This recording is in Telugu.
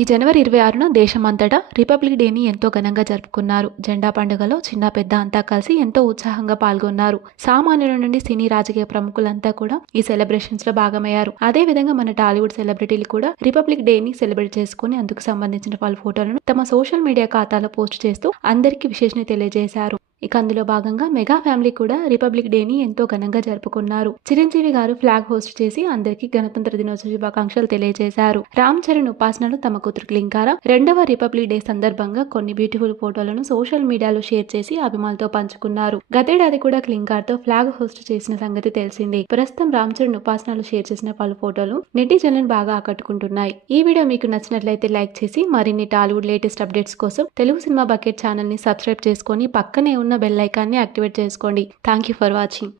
ఈ జనవరి 26న దేశమంతటా రిపబ్లిక్ డేని ఎంతో ఘనంగా జరుపుకున్నారు. జెండా పండుగలో చిన్న పెద్ద అంతా కలిసి ఎంతో ఉత్సాహంగా పాల్గొన్నారు. సామాన్యుల నుండి సినీ రాజకీయ ప్రముఖులంతా కూడా ఈ సెలబ్రేషన్స్ లో భాగమయ్యారు. అదే విధంగా మన టాలీవుడ్ సెలబ్రిటీలు కూడా రిపబ్లిక్ డేని సెలబ్రేట్ చేసుకుని అందుకు సంబంధించిన వాళ్ళ ఫోటోలను తమ సోషల్ మీడియా ఖాతాలో పోస్ట్ చేస్తూ అందరికీ విశేషణ తెలియజేశారు. ఇక అందులో భాగంగా మెగా ఫ్యామిలీ కూడా రిపబ్లిక్ డేని ఎంతో ఘనంగా జరుపుకున్నారు. చిరంజీవి గారు ఫ్లాగ్ హోస్ట్ చేసి అందరికీ గణతంత్ర దినోత్సవ శుభాకాంక్షలు తెలియజేశారు. రామ్ చరణ్ ఉపాసనలు తమ కూతురు క్లింకారా 2వ రిపబ్లిక్ డే సందర్భంగా కొన్ని బ్యూటిఫుల్ ఫోటోలను సోషల్ మీడియాలో షేర్ చేసి అభిమానులతో పంచుకున్నారు. గతేడాది కూడా క్లింకార్ తో ఫ్లాగ్ హోస్ట్ చేసిన సంగతి తెలిసిందే. ప్రస్తుతం రామ్ చరణ్ ఉపాసనలు షేర్ చేసిన పలు ఫోటోలు నెటిజన్లను బాగా ఆకట్టుకుంటున్నాయి. ఈ వీడియో మీకు నచ్చినట్లయితే లైక్ చేసి మరిన్ని టాలీవుడ్ లేటెస్ట్ అప్డేట్స్ కోసం తెలుగు సినిమా బకెట్ ఛానల్ ని సబ్స్క్రైబ్ చేసుకొని పక్కనే ఉన్న బెల్ ఐకాన్ని యాక్టివేట్ చేసుకోండి. Thank you for watching.